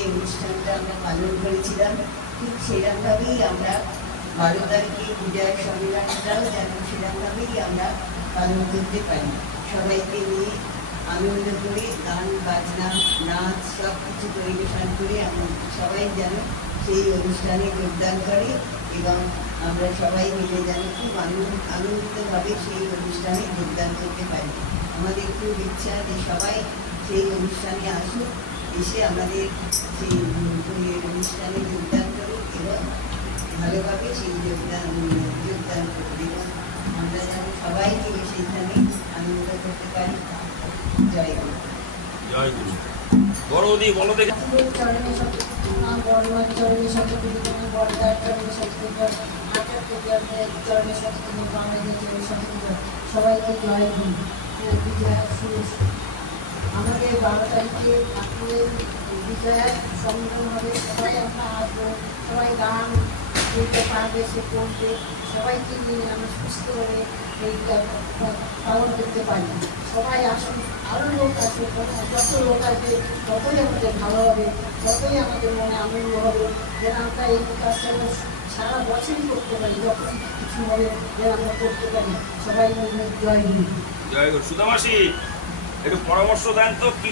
যে অনুষ্ঠানটা আমরা পালন করেছিলাম, ঠিক সেরকমভাবেই আমরা 12 তারিখে বিজয় সম্মেলনটাও যেন সেরকমভাবেই আমরা পালন করতে পারি। সবাইকে নিয়ে আনন্দ করে গান বাজনা নাচ সব কিছু পরিবেশন করে সবাই যেন সেই অনুষ্ঠানে যোগদান করে এবং আমরা সবাই মিলে যেন খুব আনন্দিতভাবে সেই অনুষ্ঠানে যোগদান করতে পারি। আমাদের খুব ইচ্ছা যে সবাই সেই অনুষ্ঠানে আসুক, এসে আমাদের সেই অনুষ্ঠানে যোগদান করুক এবং ভালোভাবে সেই যোগদান করুক এবং আমরা যেন সবাই মিলে সেইখানে আনন্দ করতে পারি। জয় গুরু। জয় গুরু। বড়দি বলো দেখি। সবাইকে জয় গুরু। আমাদের 12 তারিখে ঠাকুরের বিজয়ার সম্মেলন হবে, সবাই আমরা আসবো, সবাই গান বলতে পারবে, সে করবে, সবাইকে নিয়ে আমরা সুস্থভাবে এইটা পালন করতে পারি। সবাই আসুন, আরও লোক আসবে, যত লোক আসবে ততই আমাদের ভালো হবে, ততই আমাদের মনে আনন্দ হবে, যেন আমরা এই কাজটা সারা বছরই করতে পারি, যখন কিছু হবে যেন আমরা করতে পারি। সবাই মিলে জয় গুরু। জয় গুরু। সুদামাসি একটু পরামর্শ দেন তো কি।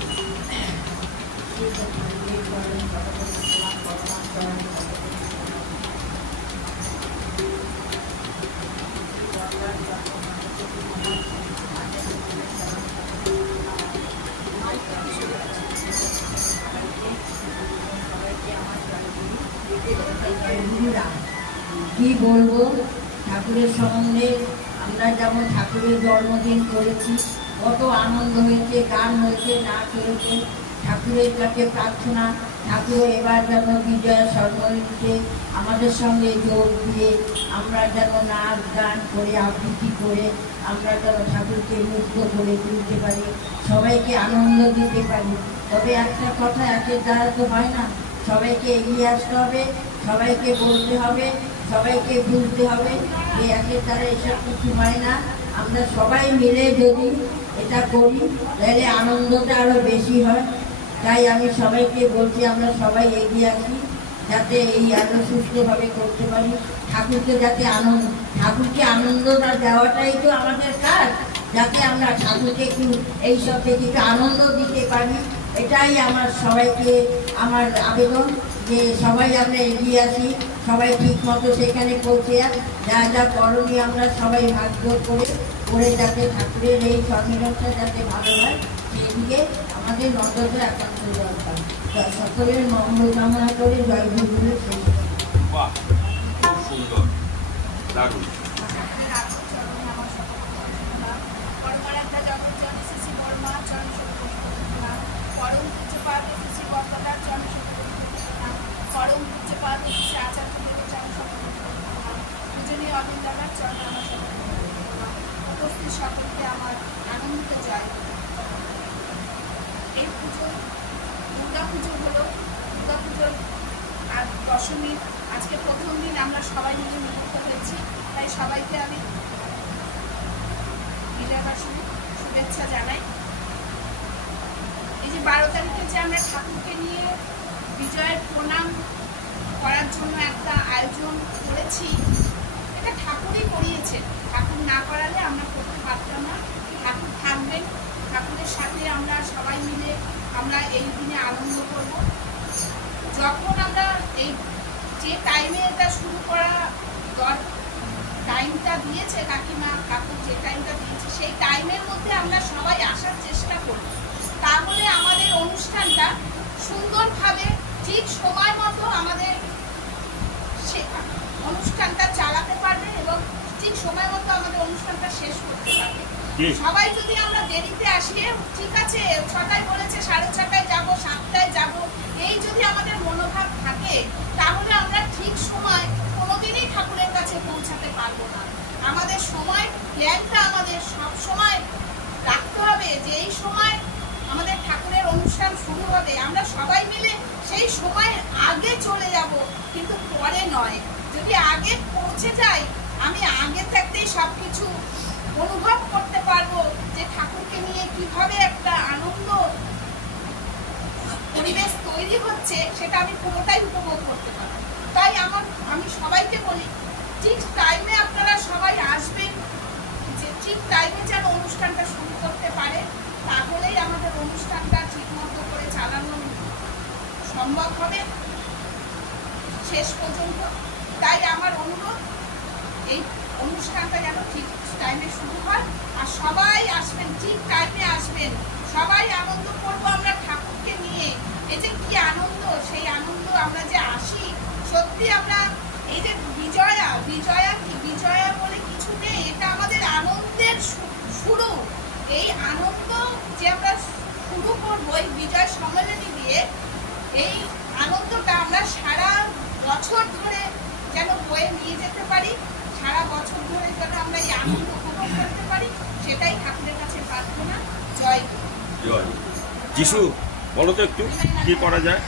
কি বলবো ঠাকুরের সম্বন্ধে, আমরা যেমন ঠাকুরের জন্মদিন করেছি, কত আনন্দ হয়েছে, গান হয়েছে, নাচ হয়েছে। ঠাকুরের কাছে প্রার্থনা, ঠাকুর এবার যেন বিজয়া সম্মেলনে আমাদের সঙ্গে যোগ দিয়ে আমরা যেন নাচ গান করে আবৃত্তি করে আমরা যেন ঠাকুরকে মুক্ত করে তুলতে পারি, সবাইকে আনন্দ দিতে পারি। তবে একটা কথা, একের দ্বারা তো হয় না, সবাইকে এগিয়ে আসতে হবে, সবাইকে বলতে হবে, সবাইকে বুঝতে হবে যে একের দ্বারা এসব কিছু হয় না। আমরা সবাই মিলে যদি এটা করি তাহলে আনন্দটা আরও বেশি হয়। তাই আমি সবাইকে বলছি আমরা সবাই এগিয়ে আসি, যাতে এই আরও সুস্থভাবে করতে পারি। ঠাকুরকে যাতে ঠাকুরকে আনন্দটা দেওয়াটাই তো আমাদের কাজ, যাতে আমরা ঠাকুরকে একটু এইসব থেকে একটু আনন্দ দিতে পারি। এটাই আমার সবাইকে আমার আবেদন যে সবাই আমরা এগিয়ে আসি, সবাই ঠিক মতো সেখানে পৌঁছে যা যা করণীয় আমরা সবাই ভাগ্য করে যাতে ঠাকুরের এই সম্মেলনটা যাতে ভালো হয় সেদিকে আমাদের নজরটা একান্ত দরকার। সকলের মঙ্গল কামনা করে জয় গুরু। বাহ, খুব সুন্দর, দারুণ। পরম পূজ্যপাদ আচার্য পূজনীয় অবিন দাদার চরণে আমার উপস্থিত সকলকে আমার আনন্দিত জয়। এই পুজো দুর্গা পুজো হলো, দুর্গা পুজোর দশমী আজকে প্রথম দিন আমরা সবাই মিলে মিলিত হয়েছি, তাই সবাইকে আমি বিজয়াদশমী শুভেচ্ছা জানাই। এই যে 12 তারিখে যে আমরা ঠাকুরকে নিয়ে বিজয়ের প্রণাম করার জন্য একটা আয়োজন করেছি, এটা ঠাকুরই করিয়েছেন, ঠাকুর না করালে আমরা করতে পারতাম না। ঠাকুর থাকবেন, ঠাকুরের সাথে আমরা সবাই মিলে আমরা এই দিনে আনন্দ করব। যখন আমরা এই যে টাইমে এটা শুরু করা টাইমটা দিয়েছে কাকিমা, ঠাকুর যে টাইমটা দিয়েছে সেই টাইমের মধ্যে আমরা সবাই আসার চেষ্টা করব, তাহলে আমাদের অনুষ্ঠানটা সুন্দরভাবে ঠিক সময় মতো আমাদের অনুষ্ঠানটা চালাতে পারবে এবং ঠিক সময় মতো আমাদের অনুষ্ঠানটা শেষ করতে পারবে। সবাই যদি আমরা দেরিতে আসি, ঠিক আছে 6টায় বলেছে 6:30টায় যাবো, 7টায় যাবো, এই যদি আমাদের মনোভাব থাকে তাহলে আমরা ঠিক সময় কোনোদিনই ঠাকুরের কাছে পৌঁছাতে পারবো না। আমাদের সময় প্ল্যানটা আমাদের সব সময় রাখতে হবে যে এই সময় আমাদের ঠাকুরের অনুষ্ঠান শুরু হবে, আমরা সবাই মিলে সেই সময়ের আগে চলে যাব, কিন্তু পরে নয়। যদি আগে পৌঁছে যাই, আমি আগে থাকতেই সব কিছু অনুভব করতে পারবো যে ঠাকুরকে নিয়ে কিভাবে একটা আনন্দ পরিবেশ তৈরি হচ্ছে সেটা আমি পুরোটাই উপভোগ করতে পারবো। তাই আমি সবাইকে বলি ঠিক টাইমে আপনারা সবাই আসবেন, যে ঠিক টাইমে যেন অনুষ্ঠানটা শুরু করতে পারে, তাহলেই আমাদের অনুষ্ঠানটা ঠিকমতো করে চালানো সম্ভব হবে শেষ পর্যন্ত। তাই আমার অনুরোধ এই অনুষ্ঠানটা যেন ঠিক টাইমে শুরু হয়, আর সবাই আসবেন, ঠিক টাইমে আসবেন, সবাই আনন্দ করবো আমরা ঠাকুরকে নিয়ে। এই যে কি আনন্দ, সেই আনন্দ আমরা যে আসি, সত্যি আমরা এই যে বিজয়া বলে কিছু নেই, এটা আমাদের আনন্দের শুরু। এই আনন্দ যে আমরা শুরু করবো এই বিজয় সম্মেলনী দিয়ে, এই আনন্দটা আমরা সারা বছর ধরে যেন বয়ে নিয়ে যেতে পারি, সারা বছর ধরে যেন আমরা এই আনন্দ উপভোগ করতে পারি, সেটাই ঠাকুরের কাছে প্রার্থনা। জয় জয় যিশু। বলো তো একটু কি করা যায়।